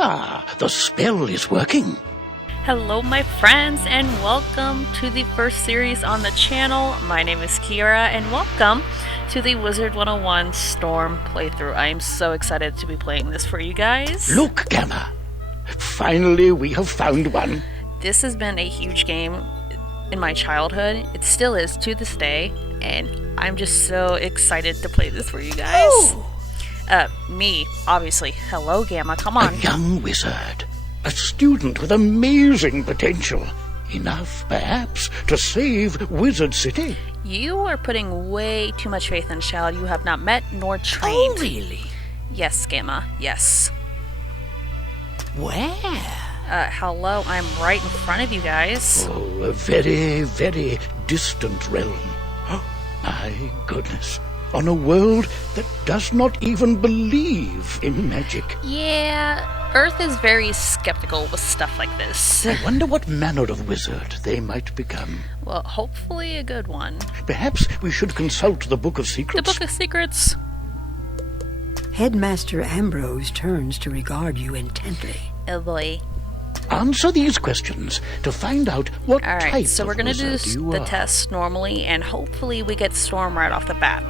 The spell is working. Hello my friends, and welcome to the first series on the channel. My name is Kiara and welcome to the Wizard101 Storm playthrough. I am so excited to be playing this for you guys. Look, Gamma. Finally we have found one. This has been a huge game in my childhood. It still is to this day, and I'm just so excited to play this for you guys. Oh. Me, obviously. Hello, Gamma, come on. A young wizard. A student with amazing potential. Enough, perhaps, to save Wizard City. You are putting way too much faith in a child you have not met nor trained. Oh, really? Yes, Gamma, yes. Where? Hello, I'm right in front of you guys. Oh, a very, very distant realm. Oh, my goodness. On a world that does not even believe in magic. Yeah, Earth is very skeptical with stuff like this. I wonder what manner of wizard they might become. Well, hopefully a good one. Perhaps we should consult the Book of The Secrets. Book of Secrets. Headmaster Ambrose turns to regard you intently. Oh boy. Answer these questions to find out what type Alright, so we're of gonna do wizard you the are. test normally, and hopefully we get Storm right off the bat.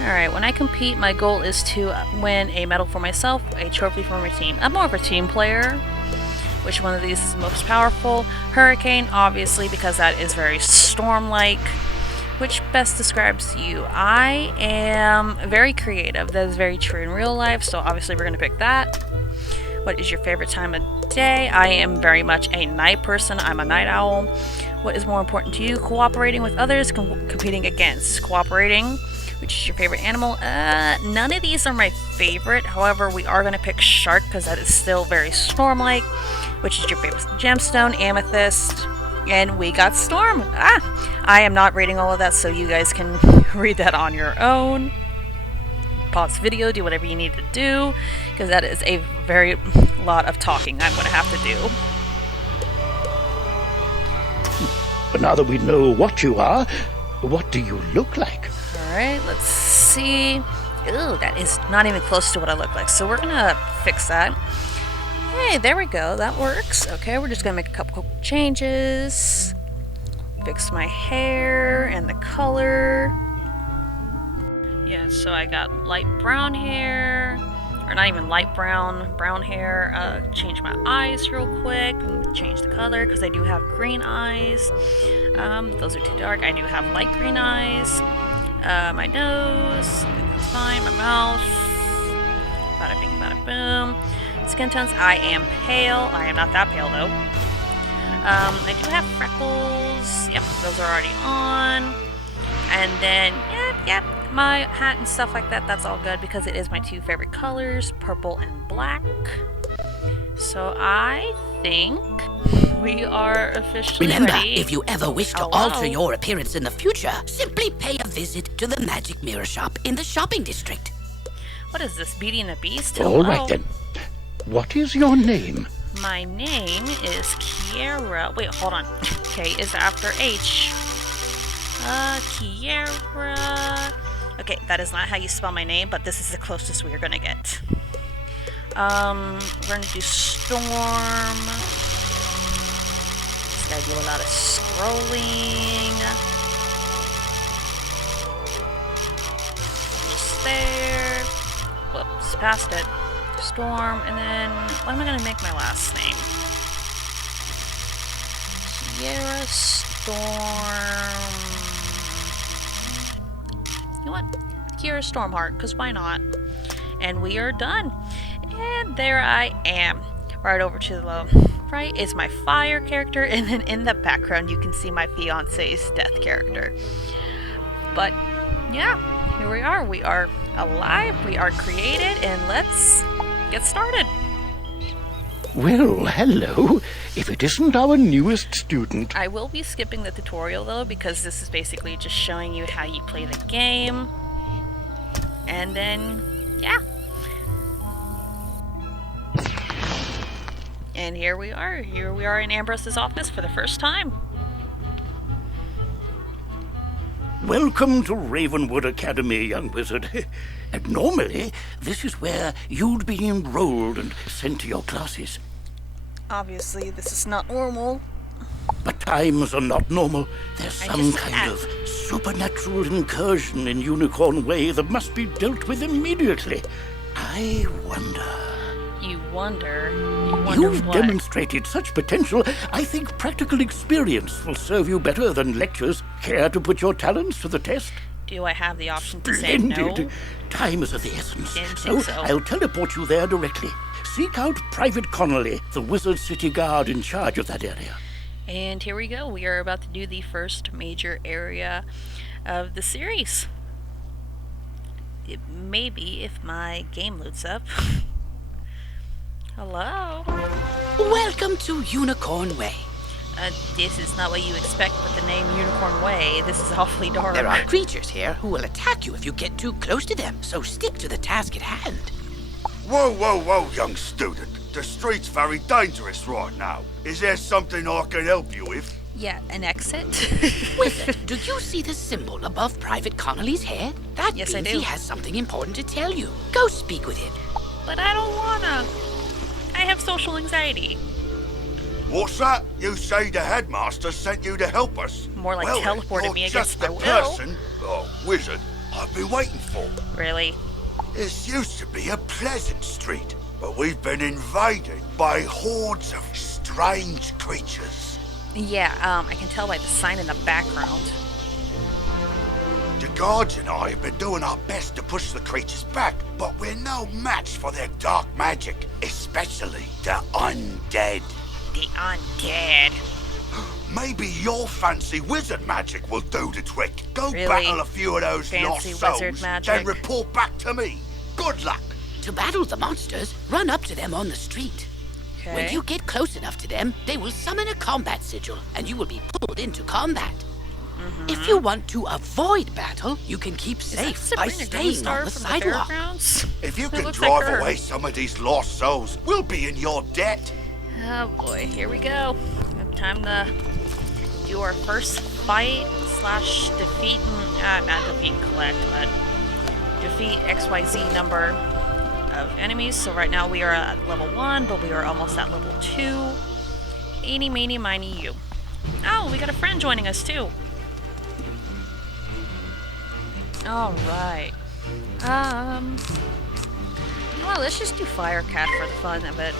Alright, when I compete, my goal is to win a medal for myself, a trophy for my team. I'm more of a team player. Which one of these is most powerful? Hurricane, obviously, because that is very storm-like. Which best describes you? I am very creative. That is very true in real life, so obviously we're going to pick that. What is your favorite time of day? I am very much a night person. I'm a night owl. What is more important to you? Cooperating with others, competing against. Cooperating. Which is your favorite animal? None of these are my favorite. However, we are going to pick shark because that is still very storm-like. Which is your favorite gemstone? Amethyst. And we got Storm. I am not reading all of that, so you guys can read that on your own. Pause the video, do whatever you need to do, because that is a very lot of talking I'm going to have to do. But now that we know what you are, what do you look like? Alright, let's see. Ew, that is not even close to what I look like, so we're going to fix that. Hey, there we go. That works. Okay, we're just going to make a couple changes. Fix my hair and the color. Yeah, so I got light brown hair. Or not even light brown, brown hair. Change my eyes real quick. And change the color because I do have green eyes. Those are too dark. I do have light green eyes. My nose. That's fine. My mouth. Bada bing, bada boom. Skin tones, I am pale. I am not that pale though. I do have freckles. Yep, those are already on. And then, yep, my hat and stuff like that, that's all good because it is my two favorite colors, purple and black. So I think we are officially Remember, ready. if you ever wish to Oh, alter wow. your appearance in the future, simply pay a visit to the Magic Mirror Shop in the shopping district. What is this, Beauty and the Beast? All Hello. right then. What is your name? My name is Kiara. Wait, hold on. K is after H. Kiara. Okay, that is not how you spell my name, but this is the closest we are gonna get. We're gonna do Storm. Just gotta do a lot of scrolling. Almost there. Whoops, passed it. Storm, and then what am I gonna make my last name? Sierra Storm. You know what? Kiara Stormheart, because why not? And we are done. And there I am. Right over to the right is my fire character, and then in the background you can see my fiance's death character. But yeah, here we are. We are alive, we are created, and let's get started. Well, hello. If it isn't our newest student. I will be skipping the tutorial though, because this is basically just showing you how you play the game. And then, yeah. And here we are. Here we are in Ambrose's office for the first time. Welcome to Ravenwood Academy, young wizard. And normally, this is where you'd be enrolled and sent to your classes. Obviously, this is not normal. But times are not normal. There's I some just- kind of supernatural incursion in Unicorn Way that must be dealt with immediately. I wonder... You wonder You've what? demonstrated such potential, I think practical experience will serve you better than lectures. Care to put your talents to the test? Do I have the option to say no? Splendid. Time is of the essence. Didn't think so. I'll teleport you there directly. Seek out Private Connolly, the Wizard City Guard in charge of that area. And here we go. We are about to do the first major area of the series. It may be if my game loads up. Hello? Welcome to Unicorn Way. This is not what you expect with the name Unicorn Way. This is awfully dark. There are creatures here who will attack you if you get too close to them, so stick to the task at hand. Whoa, whoa, whoa, young student. The street's very dangerous right now. Is there something I can help you with? Yeah, an exit? Wizard, do you see the symbol above Private Connolly's head? That Yes, I means do. he has something important to tell you. Go speak with him. But I don't wanna. I have social anxiety. What's that? You say the headmaster sent you to help us? More like well, teleported you're me against just the my will. person, wizard, I've been waiting for. Really? This used to be a pleasant street, but we've been invaded by hordes of strange creatures. Yeah, I can tell by the sign in the background. The guards and I have been doing our best to push the creatures back, but we're no match for their dark magic, especially the undead. The undead. Maybe your fancy wizard magic will do the trick. Go Really? battle a few of those Fancy lost wizard souls, magic? then report back to me. Good luck. To battle the monsters, run up to them on the street. Okay. When you get close enough to them, they will summon a combat sigil, and you will be pulled into combat. If you want to avoid battle, you can keep Is that safe by Sabrina staying Gunstar on the from sidewalk. fairgrounds? If you It can looks like drive her. away some of these lost souls, we'll be in your debt. Oh boy, here we go. Time to do our first fight slash defeat, not defeat and collect, but defeat XYZ number of enemies. So right now we are at level 1, but we are almost at level 2. Eeny, meeny, miny, you. Oh, we got a friend joining us too. Alright. Well, let's just do Firecat for the fun of it.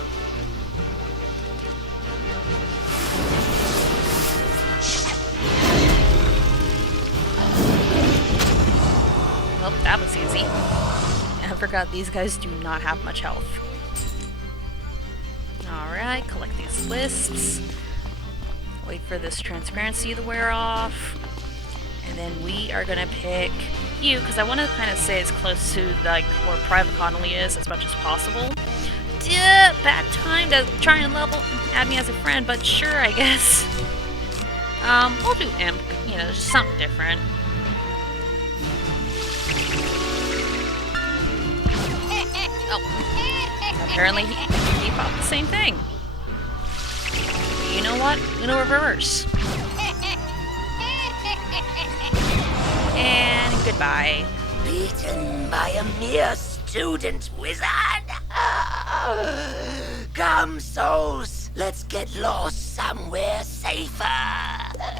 Well, that was easy. I forgot these guys do not have much health. Alright, collect these wisps. Wait for this transparency to wear off. And then we are gonna pick you, because I want to kind of stay as close to like where Private Connolly is as much as possible. Duh, bad time to try and add me as a friend, but sure, I guess. We'll do Imp, you know, just something different. Oh, apparently he popped the same thing. You know what? Uno reverse. And goodbye. Beaten by a mere student, wizard. Come, souls. Let's get lost somewhere safer.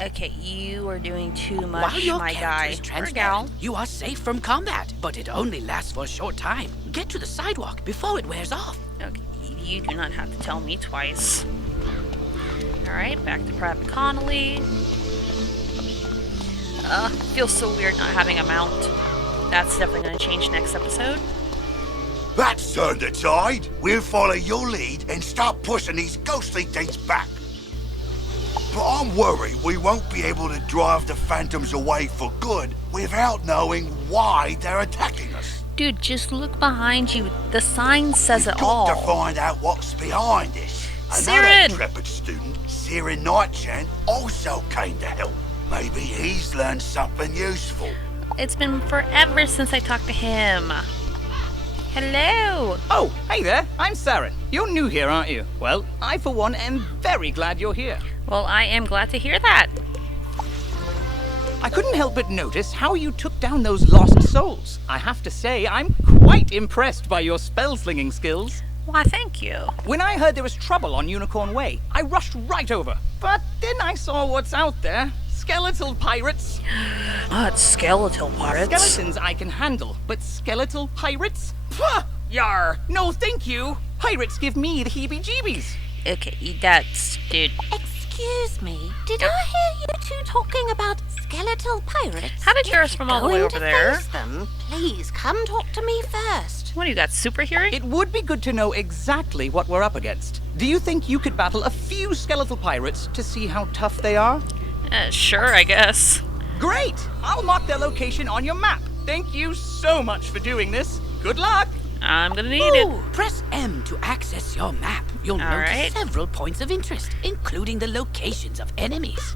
Okay, you are doing too much, While your my character guy. is Or gal. transparent, you are safe from combat, but it only lasts for a short time. Get to the sidewalk before it wears off. Okay, you do not have to tell me twice. Alright, back to Private Connolly. Feels so weird not having a mount. That's definitely going to change next episode. That's turned the tide. We'll follow your lead and start pushing these ghostly things back. But I'm worried we won't be able to drive the phantoms away for good without knowing why they're attacking us. Dude, just look behind you. The sign says We've it got all. to find out what's behind this. Another Siren! intrepid student, Siren Nightchant, also came to help. Maybe he's learned something useful. It's been forever since I talked to him. Hello! Oh, hey there, I'm Saren. You're new here, aren't you? Well, I for one am very glad you're here. Well, I am glad to hear that. I couldn't help but notice how you took down those lost souls. I have to say, I'm quite impressed by your spell-slinging skills. Why, thank you. When I heard there was trouble on Unicorn Way, I rushed right over. But then I saw what's out there. Skeletal pirates. It's skeletal pirates. Skeletons I can handle, but skeletal pirates? Pah! Yar! No thank you! Pirates give me the heebie-jeebies. Okay, that's... dude. Excuse me, did I hear you two talking about skeletal pirates? How did yours from all the way Going over to there? face them? Please come talk to me first. What do you got, super hearing? It would be good to know exactly what we're up against. Do you think you could battle a few skeletal pirates to see how tough they are? Sure, I guess. Great! I'll mark their location on your map. Thank you so much for doing this. Good luck! I'm gonna need it. Ooh, press M to access your map. You'll All notice right. several points of interest, including the locations of enemies.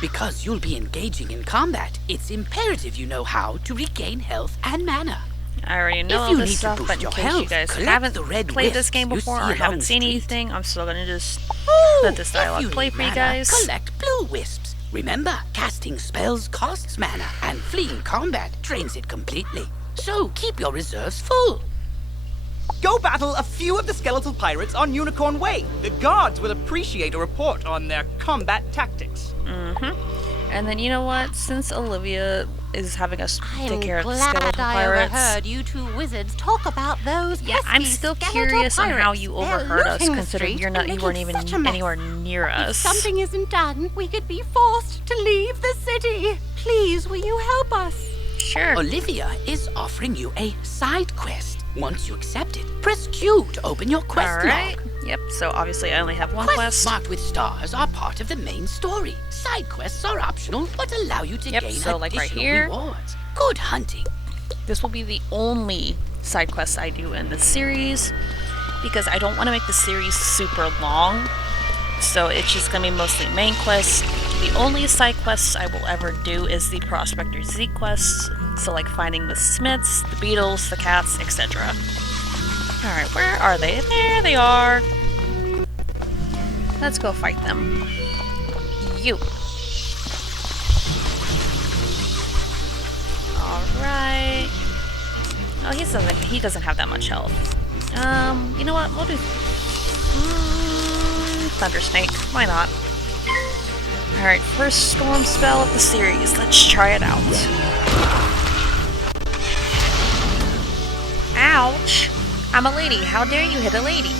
Because you'll be engaging in combat, it's imperative you know how to regain health and mana. I already know If all you this need to stuff, boost but in your case you health, guys collect haven't the red played this wisps game you before see or along haven't the seen street. anything, I'm still gonna just Ooh, let this if dialogue you play need for you mana, guys. Collect blue wisps. Remember, casting spells costs mana, and fleeing combat drains it completely. So keep your reserves full. Go battle a few of the skeletal pirates on Unicorn Way. The guards will appreciate a report on their combat tactics. And then you know what? Since Olivia is having us I'm take care of the glad skeletal I pirates, overheard you two wizards talk about those yeah, I'm pesky still skeletal curious on how pirates. you They're overheard us, looting the considering street you and weren't making even such a mess. anywhere near If us. something isn't done, we could be forced to leave the city. Please, will you help us? Sure. Olivia is offering you a side quest. Once you accept it, press Q to open your quest All right. log. Yep. So obviously I only have one Quests quest. marked with stars are part of the main story. Side quests are optional, but allow you to Yep, gain so, like, right additional here. rewards. Good hunting. This will be the only side quest I do in the series because I don't want to make the series super long. So it's just going to be mostly main quests. The only side quests I will ever do is the Prospector Z quests. So like finding the Smiths, the Beetles, the cats, etc. Alright, where are they? There they are. Let's go fight them. You. Alright. Oh, he doesn't have that much health. You know what? We'll do Thunder Snake. Why not? Alright, first storm spell of the series. Let's try it out. Ouch! I'm a lady. How dare you hit a lady?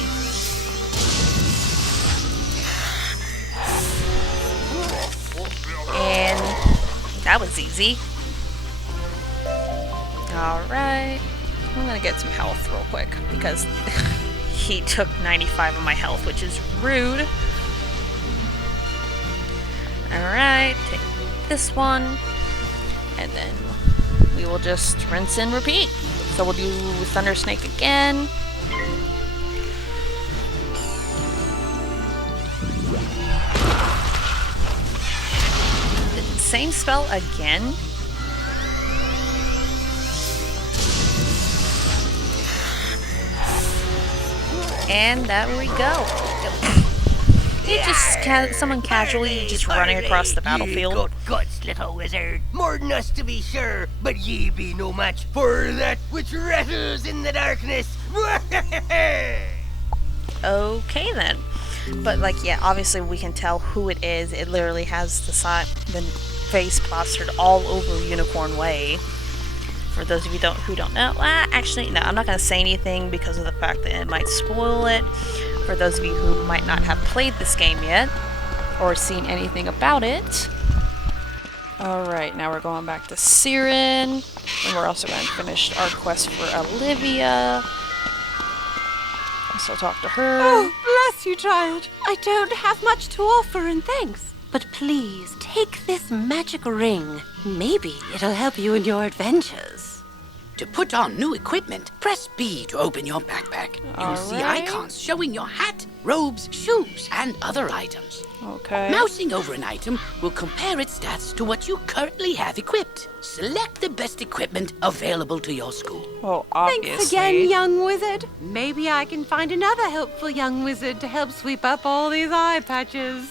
And that was easy. Alright. I'm gonna get some health real quick because he took 95 of my health, which is rude. Alright, take this one. And then we will just rinse and repeat. So we'll do Thunder Snake again. Same spell again. And there we go. You just someone casually just running across the battlefield. Ye got guts, little wizard. More than us to be sure, but ye be no match for that which rattles in the darkness. Okay then. But like, yeah, obviously we can tell who it is. It literally has the face plastered all over Unicorn Way. For those of you who don't know, actually, no, I'm not going to say anything because of the fact that it might spoil it. For those of you who might not have played this game yet, or seen anything about it. Alright, now we're going back to Siren, and we're also going to finish our quest for Olivia. So talk to her. Oh, bless you, child. I don't have much to offer in thanks. But please, take this magic ring. Maybe it'll help you in your adventures. To put on new equipment, press B to open your backpack. You'll see Alright. icons showing your hat, robes, shoes, and other items. Okay. Mousing over an item will compare its stats to what you currently have equipped. Select the best equipment available to your school. Well, obviously. Thanks again, young wizard. Maybe I can find another helpful young wizard to help sweep up all these eye patches.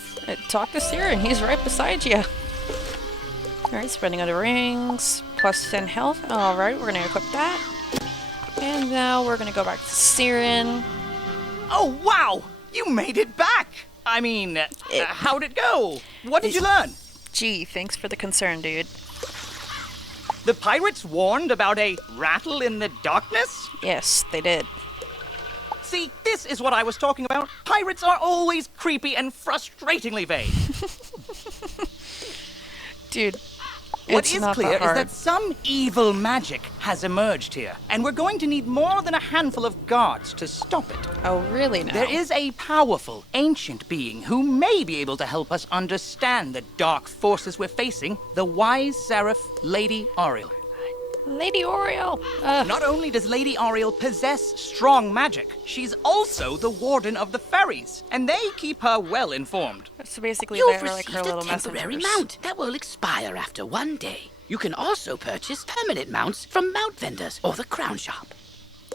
Talk to Siren. He's right beside you. Alright, spreading of the rings. Plus 10 health. Alright, we're gonna equip that. And now we're gonna go back to Siren. Oh, wow! You made it back! I mean, how'd it go? What did you learn? Gee, thanks for the concern, dude. The pirates warned about a rattle in the darkness? Yes, they did. See, this is what I was talking about. Pirates are always creepy and frustratingly vague. Dude, What it's is not clear that is hard. that some evil magic has emerged here, and we're going to need more than a handful of guards to stop it. Oh, really now? There is a powerful, ancient being who may be able to help us understand the dark forces we're facing, the wise seraph, Lady Ariel. Lady Oriole! Not only does Lady Ariel possess strong magic, she's also the warden of the ferries, and they keep her well informed. So basically, You've they're like her received a little temporary messengers. mount that will expire after 1 day. You can also purchase permanent mounts from mount vendors or the crown shop.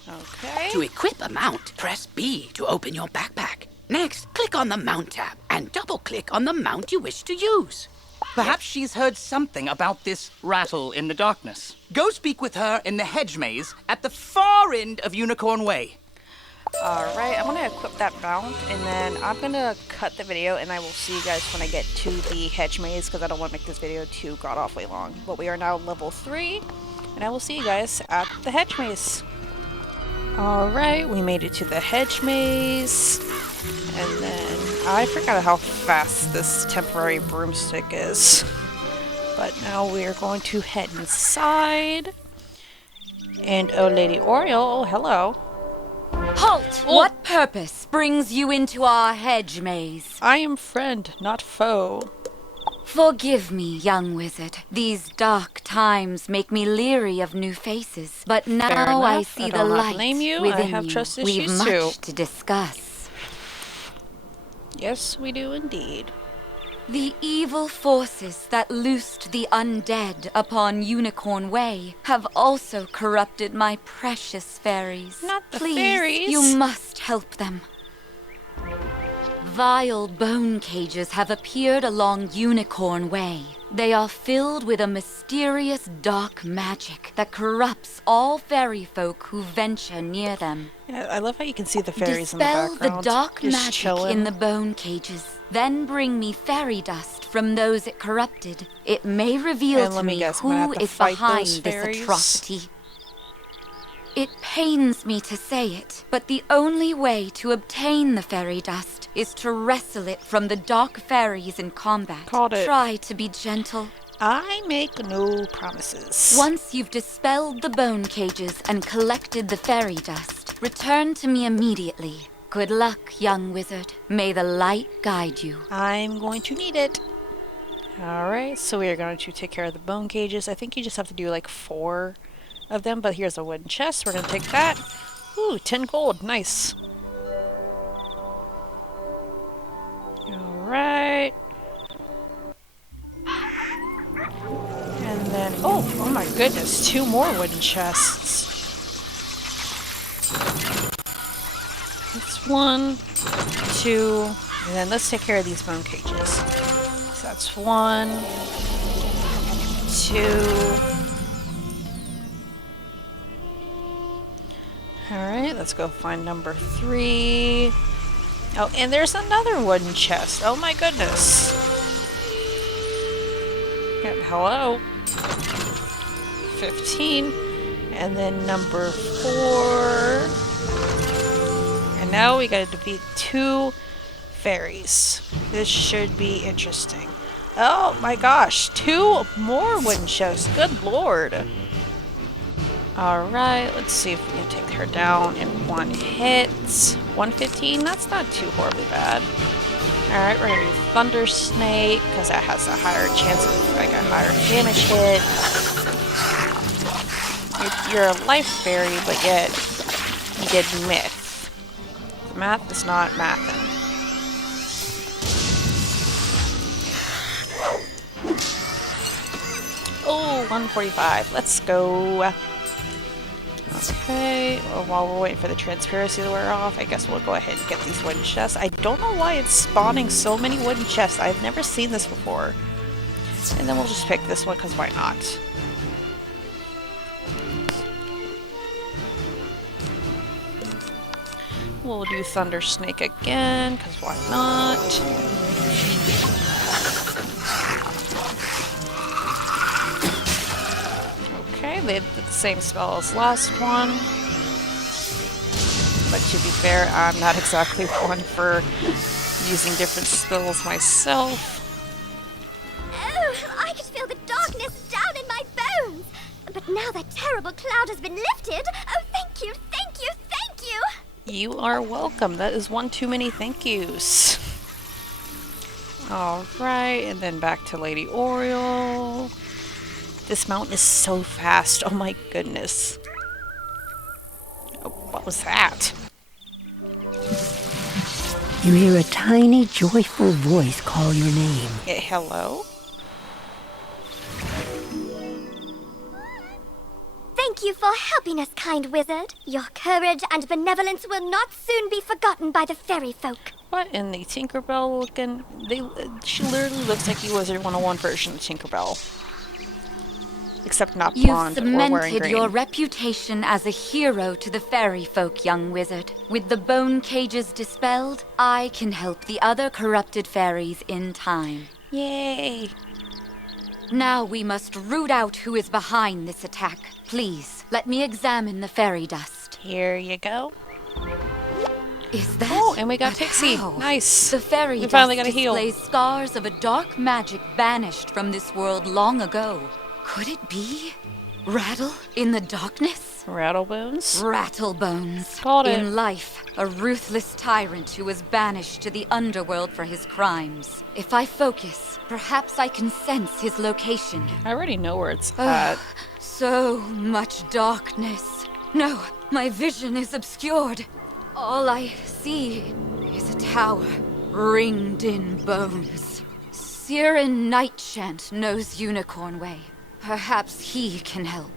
Okay. To equip a mount, press B to open your backpack. Next, click on the Mount tab and double-click on the mount you wish to use. Perhaps she's heard something about this rattle in the darkness. Go speak with her in the hedge maze at the far end of Unicorn Way. Alright, I'm gonna equip that mount, and then I'm gonna cut the video, and I will see you guys when I get to the hedge maze, because I don't want to make this video too god-awfully long. But we are now level 3, and I will see you guys at the hedge maze. Alright, we made it to the hedge maze, and then I forgot how fast this temporary broomstick is. But now we are going to head inside. And oh, Lady Oriole, oh, hello. Halt! What purpose brings you into our hedge maze? I am friend, not foe. Forgive me, young wizard. These dark times make me leery of new faces. But now I enough. see I the do not light blame you. within I have you. trust We've issues much too. to discuss. Yes, we do indeed. The evil forces that loosed the undead upon Unicorn Way have also corrupted my precious fairies. Not the Please, fairies. you must help them. Vile bone cages have appeared along Unicorn Way. They are filled with a mysterious dark magic that corrupts all fairy folk who venture near them. Yeah, I love how you can see the fairies Dispel in the background. the dark just magic chilling. in the bone cages. Then bring me fairy dust from those it corrupted. It may reveal And to let me me guess, I'm gonna who have to is fight behind those this fairies? atrocity. It pains me to say it, but the only way to obtain the fairy dust is to wrestle it from the dark fairies in combat. Called it. Try to be gentle. I make no promises. Once you've dispelled the bone cages and collected the fairy dust, return to me immediately. Good luck, young wizard. May the light guide you. I'm going to need it. Alright, so we are going to take care of the bone cages. I think you just have to do like 4 of them, but here's a wooden chest. We're going to take that. Ooh, 10 gold. Nice. Alright. And then, oh my goodness, 2 more wooden chests. That's 1, 2, and then let's take care of these bone cages. So that's 1, 2. Alright, let's go find number 3. Oh, and there's another wooden chest. Oh my goodness. Yep, hello. 15. And then number 4. And now we gotta defeat 2 fairies. This should be interesting. Oh my gosh, 2 more wooden chests. Good lord. Alright, let's see if we can take her down in 1 hit. 115? That's not too horribly bad. Alright, we're gonna do Thunder Snake, because that has a higher chance of like a higher damage hit. You're a life fairy, but yet you did myth. Math is not mathin'. Oh, 145. Let's go. Okay, well, while we're waiting for the transparency to wear off, I guess we'll go ahead and get these wooden chests. I don't know why it's spawning so many wooden chests. I've never seen this before. And then we'll just pick this one, because why not? We'll do Thunder Snake again, because why not? Okay, they did the same spell as last one. But to be fair, I'm not exactly one for using different spells myself. Oh, I could feel the darkness down in my bones. But now that terrible cloud has been lifted, oh, thank you, thank you, thank you. You are welcome. That is one too many thank yous. Alright, and then back to Lady Oriole. This mountain is so fast. Oh my goodness. Oh, what was that? You hear a tiny, joyful voice call your name. Hello? Thank you for helping us, kind wizard. Your courage and benevolence will not soon be forgotten by the fairy folk. What in the Tinkerbell looking? She literally looks like the Wizard101 version of Tinkerbell. Except not blonde or wearing You've cemented green. your reputation as a hero to the fairy folk, young wizard. With the bone cages dispelled, I can help the other corrupted fairies in time. Yay! Now we must root out who is behind this attack. Please, let me examine the fairy dust. Here you go. Is that? Oh, and we got but Pixie. how? Nice. The fairy We dust finally got a heal. displays scars of a dark magic banished from this world long ago. Could it be Rattle in the darkness? Rattlebones? Rattlebones. Called it. In life, a ruthless tyrant who was banished to the underworld for his crimes. If I focus, perhaps I can sense his location. I already know where it's at. So much darkness. No, my vision is obscured. All I see is a tower ringed in bones. Siren Nightshant knows Unicorn Way. Perhaps he can help.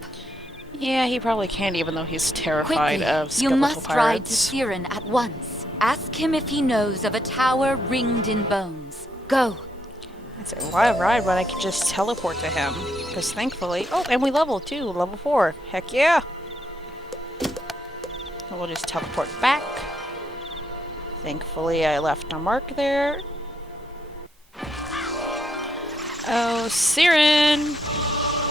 Yeah, he probably can't, even though he's terrified Quickly, of you skeletal must ride to pirates. Siren at once. Ask him if he knows of a tower ringed in bones. Go. I'd say, why ride when I could just teleport to him? Because thankfully... Oh, and we leveled too, level 4. Heck yeah! And we'll just teleport back. Thankfully, I left a mark there. Oh, Siren!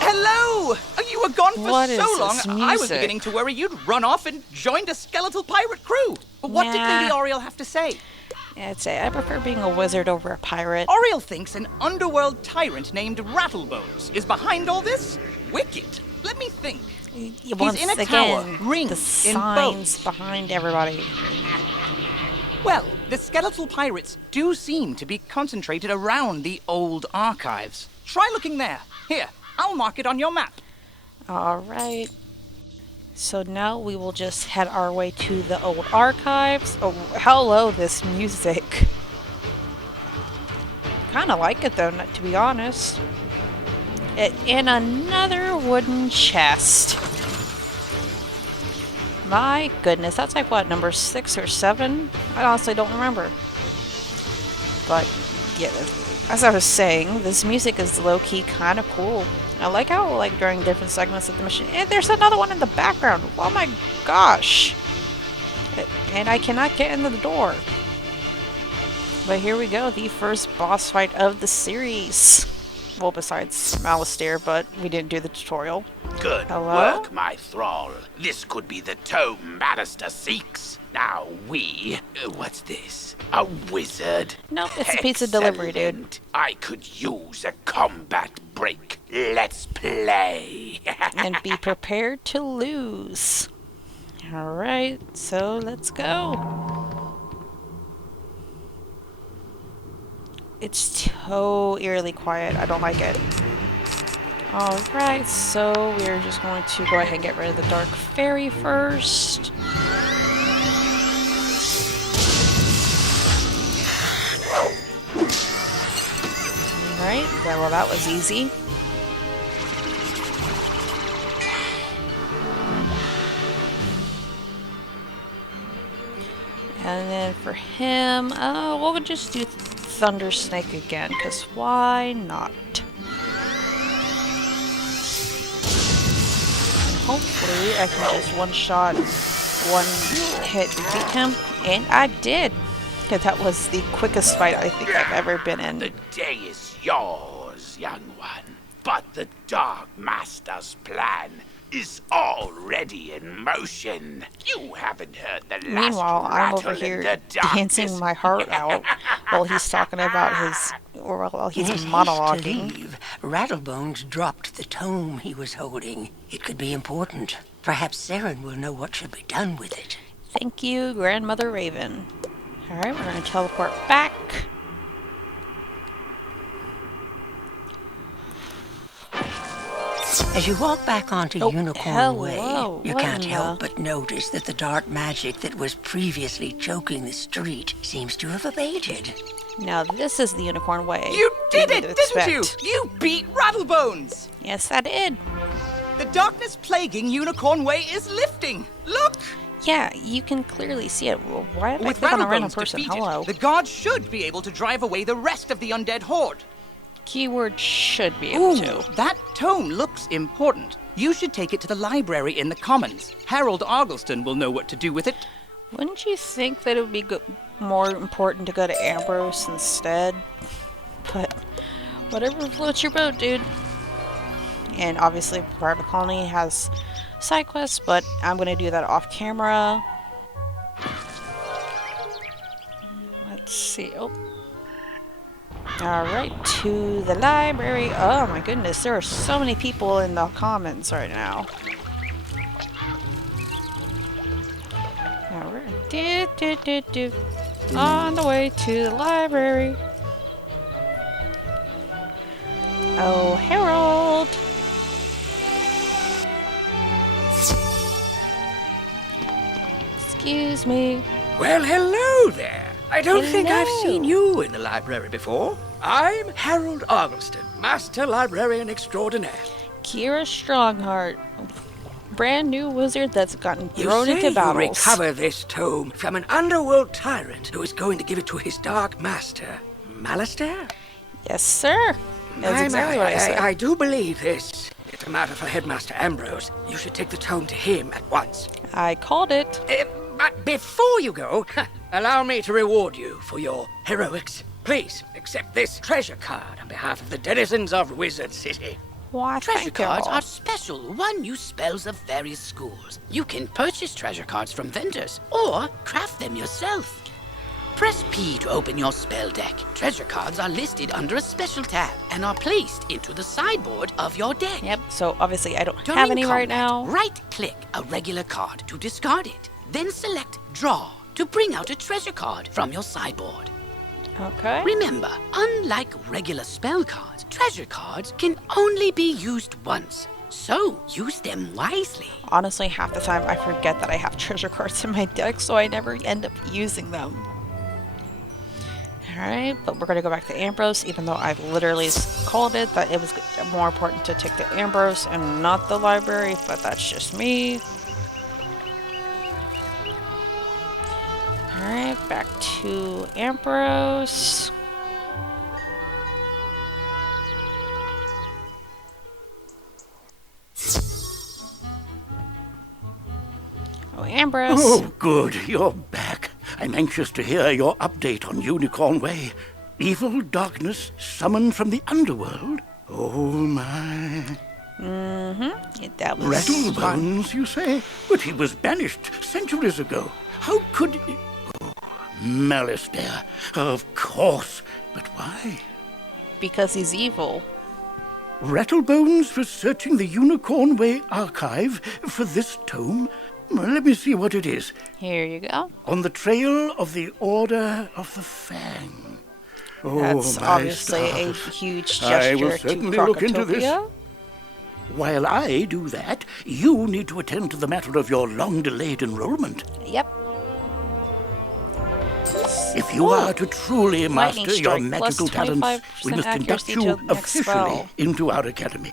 Hello! You were gone for What so is long, this I was music? beginning to worry you'd run off and joined a skeletal pirate crew. What did Nah. Lady Oriole have to say? Yeah, I'd say I prefer being a wizard over a pirate. Oriole thinks an underworld tyrant named Rattlebones is behind all this? Wicked. Let me think. Once in a again, tower, ringed the in signs bones. behind everybody. Well, the skeletal pirates do seem to be concentrated around the old archives. Try looking there. Here, I'll mark it on your map. Alright. So now we will just head our way to the old archives. Oh, hello, this music. Kinda like it though, to be honest. In another wooden chest. My goodness, that's like what, number 6 or 7? I honestly don't remember. But, yeah, as I was saying, this music is low-key kind of cool. I like how, like, during different segments of the mission... And there's another one in the background! Oh my gosh! And I cannot get into the door. But here we go, the first boss fight of the series. Well, besides Malistaire, but we didn't do the tutorial. Good Hello? work, my thrall. This could be the tome Malistaire seeks. Now what's this? A wizard? Nope, it's a pizza delivery, dude. Excellent. I could use a combat break. Let's play. And be prepared to lose. Alright, so let's go. It's so eerily quiet. I don't like it. Alright, so we're just going to go ahead and get rid of the Dark Fairy first. Alright, well that was easy. And then for him, we'll just do Thunder Snake again, because why not? hopefully I can just one-shot, one hit beat him. And I did. Yeah, that was the quickest fight I think I've ever been in. The day is yours, young one. But the Dark Master's plan is already in motion. You haven't heard the last Meanwhile, I'm over rattle in here the darkness. dancing my heart out while he's talking about his, or while he's In his monologuing. haste to leave, Rattlebones dropped the tome he was holding. It could be important. Perhaps Saren will know what should be done with it. Thank you, Grandmother Raven. Alright, we're going to teleport back. As you walk back onto Unicorn Way, hello. you What can't in help the- but notice that the dark magic that was previously choking the street seems to have abated. Now this is the Unicorn Way. You did we it, would didn't you? expect. You beat Rattlebones! Yes, I did. The darkness plaguing Unicorn Way is lifting. Look! Yeah, you can clearly see it. Well, why did I With click on a random Rattlebones person? defeated, Hello. the guards should be able to drive away the rest of the undead horde. Keyword should be able to. That tome looks important. You should take it to the library in the Commons. Harold Argleston will know what to do with it. Wouldn't you think that it would be more important to go to Ambrose instead? But whatever floats your boat, dude. And obviously, Private Colony has side quests, but I'm going to do that off camera. Let's see. Oh. Alright, to the library. Oh my goodness, there are so many people in the comments right now. Alright. On the way to the library. Oh, Harold! Excuse me. Well, hello there. I don't think I've Hello. seen you in the library before. I'm Harold Argleston, Master Librarian Extraordinaire. Kira Strongheart. Brand new wizard that's gotten You thrown say into you battles. recover this tome from an underworld tyrant who is going to give it to his dark master, Malistaire? Yes, sir. That's exactly what I said. I do believe this. It's a matter for Headmaster Ambrose. You should take the tome to him at once. I called it. But before you go, allow me to reward you for your heroics. Please accept this treasure card on behalf of the denizens of Wizard City. Why, Treasure thank you. cards are special one-use spells of various schools. You can purchase treasure cards from vendors or craft them yourself. Press P to open your spell deck. Treasure cards are listed under a special tab and are placed into the sideboard of your deck. Yep, so obviously I don't During have any right combat, now. Right-click a regular card to discard it. Then select Draw to bring out a treasure card from your sideboard. Okay. Remember, unlike regular spell cards, treasure cards can only be used once. So, use them wisely. Honestly, half the time I forget that I have treasure cards in my deck, so I never end up using them. Alright, but we're going to go back to Ambrose, even though I've literally called it that it was more important to take the Ambrose and not the library, but that's just me. Alright, back to Ambrose. Oh, Ambrose. Oh, good. You're back. I'm anxious to hear your update on Unicorn Way. Evil darkness summoned from the underworld? Oh, my. Mm-hmm. That was Rattlebones, you say? But he was banished centuries ago. How could... Oh, Malistaire. Of course. But why? because he's evil. Rattlebones was searching the Unicorn Way archive for this tome. Well, let me see what it is. Here you go. On the trail of the Order of the Fang. Oh, That's my obviously stars. a huge I will gesture certainly to look into this. Crocotopia. While I do that, you need to attend to the matter of your long-delayed enrollment. Yep. If you are to truly Lightning master your strike, magical plus talents, we 25% must induct accuracy you till the next officially spell. into our academy.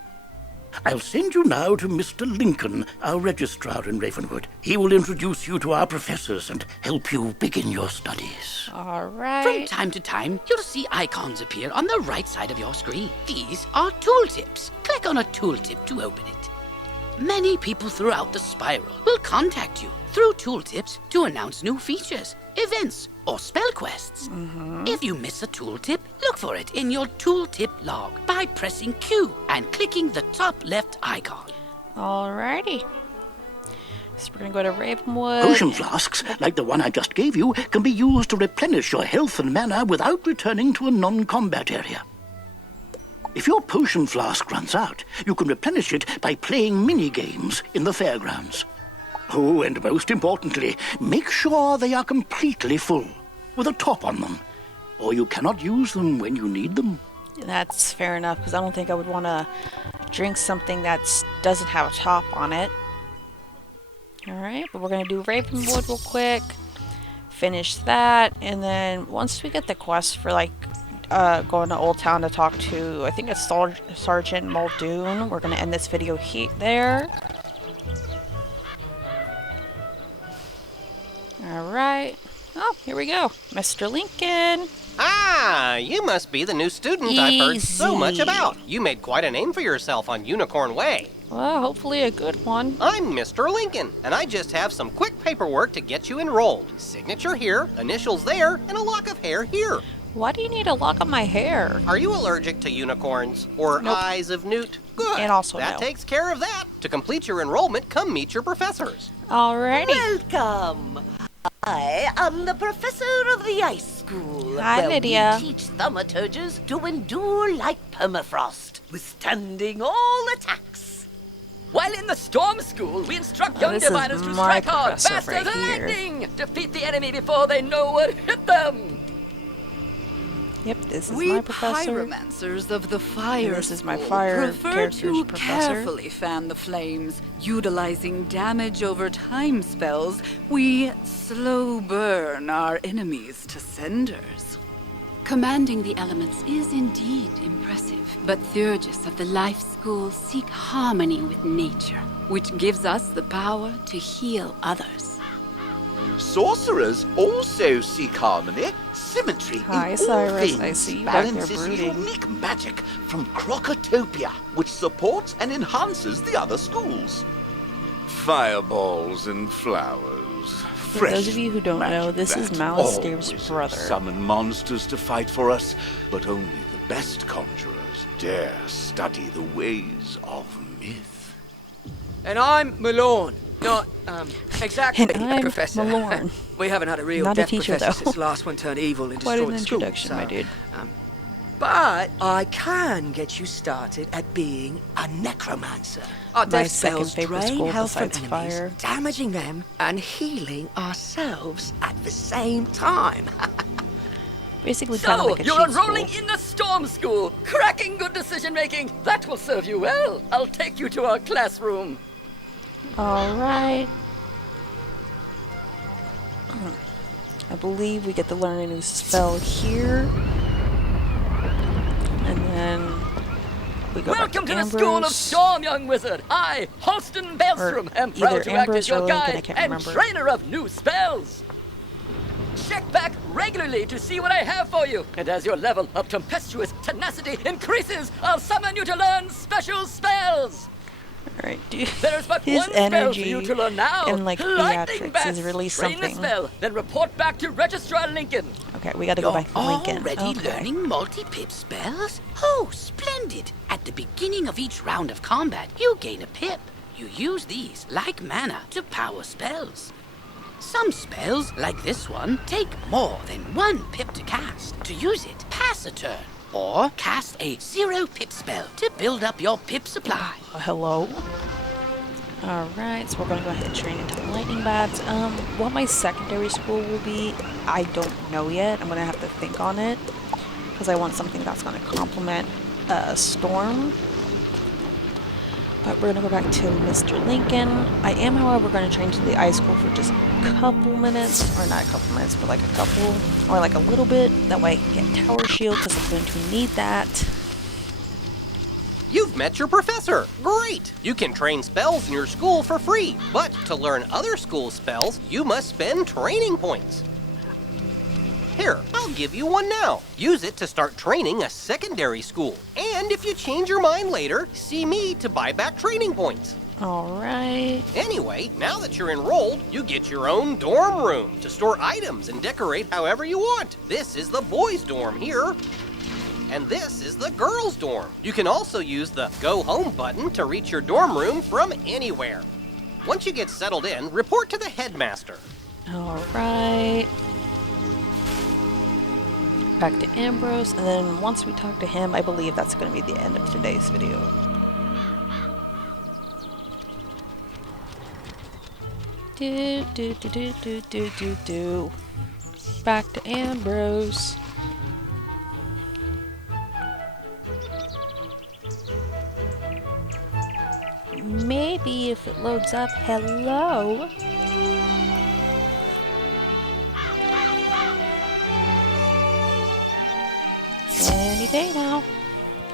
I'll send you now to Mr. Lincoln, our registrar in Ravenwood. He will introduce you to our professors and help you begin your studies. All right. From time to time, you'll see icons appear on the right side of your screen. These are tooltips. Click on a tooltip to open it. Many people throughout the spiral will contact you through tooltips to announce new features, events, or spell quests. If you miss a tooltip, look for it in your tooltip log by pressing Q and clicking the top left icon. Alrighty. So we're gonna go to Ravenwood. Potion flasks, like the one I just gave you, can be used to replenish your health and mana without returning to a non-combat area. If your potion flask runs out, you can replenish it by playing mini-games in the fairgrounds. Oh, and most importantly, make sure they are completely full, with a top on them, or you cannot use them when you need them. That's fair enough, because I don't think I would want to drink something that doesn't have a top on it. Alright, but we're going to do Ravenwood real quick, finish that, and then once we get the quest for, like, going to Old Town to talk to, I think it's Sergeant Muldoon, we're going to end this video there. Alright. Oh, here we go. Mr. Lincoln. Ah, you must be the new student I've heard so much about. You made quite a name for yourself on Unicorn Way. Well, hopefully a good one. I'm Mr. Lincoln, and I just have some quick paperwork to get you enrolled. Signature here, initials there, and a lock of hair here. Why do you need a lock of my hair? Are you allergic to unicorns or eyes of newt? Good. And also that no. takes care of that. To complete your enrollment, come meet your professors. Alrighty. Welcome. I am the professor of the ice school. Hi, Lydia. We teach thaumaturges to endure like permafrost, withstanding all attacks. While in the storm school, we instruct young this is diviners to my strike hard, professor faster right than here. lightning, defeat the enemy before they know what hit them. Yep, this is We my professor. pyromancers of the fire This is my school fire prefer character's to professor. carefully fan the flames, utilizing damage over time spells. We slow burn our enemies to cinders. Commanding the elements is indeed impressive, but Theurgis of the Life School seek harmony with nature, which gives us the power to heal others. Sorcerers also seek harmony, symmetry Hi, in Cyrus. all things. I see you back there Balance is brooding. unique magic from Crocotopia, which supports and enhances the other schools. Fireballs and flowers. For those of you who don't know, this is Malistair's brother. Summon monsters to fight for us, but only the best conjurers dare study the ways of myth. And I'm Malorne. Not, exactly And a I'm professor. Malorne. We haven't had a real Not a deaf teacher, professor though. since the last one turned evil and Quite destroyed an the school. introduction, So, my dude. But I can get you started at being a necromancer. Our My death second spells favorite drain school health from besides enemies, fire. damaging them and healing ourselves at the same time. Basically, kind of So, like a you're cheat enrolling school. in the storm school. Cracking good decision making. That will serve you well. I'll take you to our classroom. Alright. I believe we get to learn a new spell here. And then we go Welcome to back the to School of Amber's. Storm, young wizard. I, Halston Belstrom, am either proud to act Amber's as your or Lincoln, I guide can't and remember. trainer of new spells. Check back regularly to see what I have for you. And as your level of tempestuous tenacity increases, I'll summon you to learn special spells. Alright, dude. There's but His one spell for energy you to learn now. and, like, Lightning theatrics Bats. is really Train something. the spell, then report back to Registrar Lincoln. Okay, we gotta go back to Lincoln. Already Okay. learning multi-pip spells? Oh, splendid! At the beginning of each round of combat, you gain a pip. You use these, like mana, to power spells. Some spells, like this one, take more than one pip to cast. To use it, pass a turn. Or cast a 0 pip spell to build up your pip supply. Hello. Alright, so we're gonna go ahead and train into lightning bats. What my secondary school will be, I don't know yet. I'm gonna have to think on it. Because I want something that's gonna complement Storm. But we're gonna go back to Mr. Lincoln. I am, however, gonna train to the ice school for just a couple minutes. Or not a couple minutes, but like a couple. Or like a little bit. That way I can get Tower Shield, because I'm going to need that. You've met your professor. Great! You can train spells in your school for free, but to learn other school spells, you must spend training points. Here, I'll give you one now. Use it to start training a secondary school. And if you change your mind later, see me to buy back training points. Alright. Anyway, now that you're enrolled, you get your own dorm room to store items and decorate however you want. This is the boys' dorm here. And this is the girls' dorm. You can also use the Go Home button to reach your dorm room from anywhere. Once you get settled in, report to the headmaster. Alright. Back to Ambrose, and then once we talk to him, I believe that's going to be the end of today's video. Do. Back to Ambrose. Maybe if it loads up, hello? Any day now.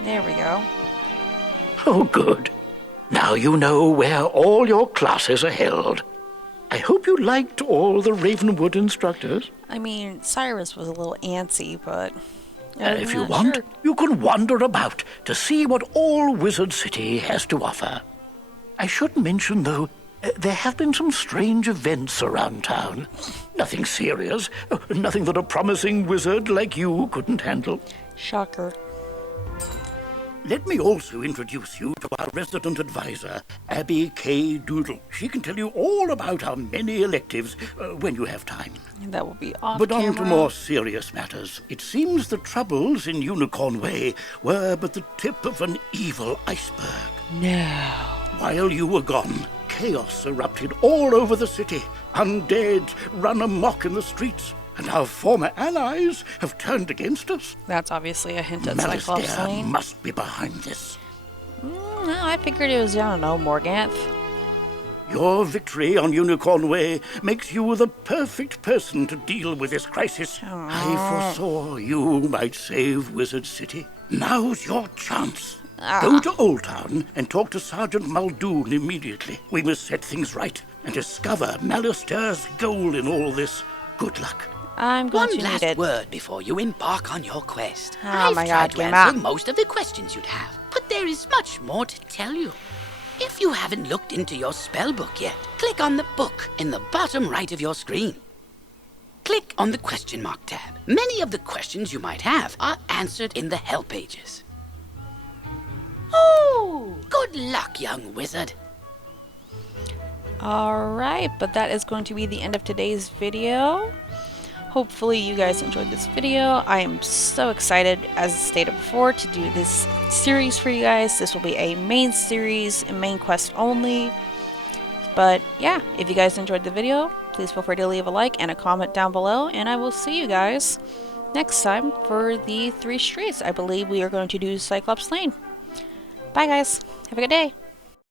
There we go. Oh, good. Now you know where all your classes are held. I hope you liked all the Ravenwood instructors. I mean, Cyrus was a little antsy, but... If you want, you can wander about to see what all Wizard City has to offer. I should mention, though, there have been some strange events around town. Nothing serious. Nothing that a promising wizard like you couldn't handle. Shocker. Let me also introduce you to our resident advisor, Abby K. Doodle. She can tell you all about our many electives when you have time. That will be off But on to camera. more serious matters. It seems the troubles in Unicorn Way were but the tip of an evil iceberg. No. While you were gone, chaos erupted all over the city. Undead run amok in the streets, and our former allies have turned against us. That's obviously a hint at Cyclops Malistaire Lane. must be behind this. No, I figured it was, I don't know, Morganth. Your victory on Unicorn Way makes you the perfect person to deal with this crisis. I foresaw you might save Wizard City. Now's your chance. Go to Old Town and talk to Sergeant Muldoon immediately. We must set things right and discover Malistaire's goal in all this. Good luck. I'm going One to last need it. word before you embark on your quest. Oh I've my tried God, to game answer out. most of the questions you'd have, but there is much more to tell you. If you haven't looked into your spell book yet, click on the book in the bottom right of your screen. Click on the question mark tab. Many of the questions you might have are answered in the help pages. Oh, good luck, young wizard. Alright, but that is going to be the end of today's video. Hopefully you guys enjoyed this video. I am so excited, as stated before, to do this series for you guys. This will be a main series, a main quest only. But yeah, if you guys enjoyed the video, please feel free to leave a like and a comment down below, and I will see you guys next time for the 3 streets. I believe we are going to do Cyclops Lane. Bye guys, have a good day.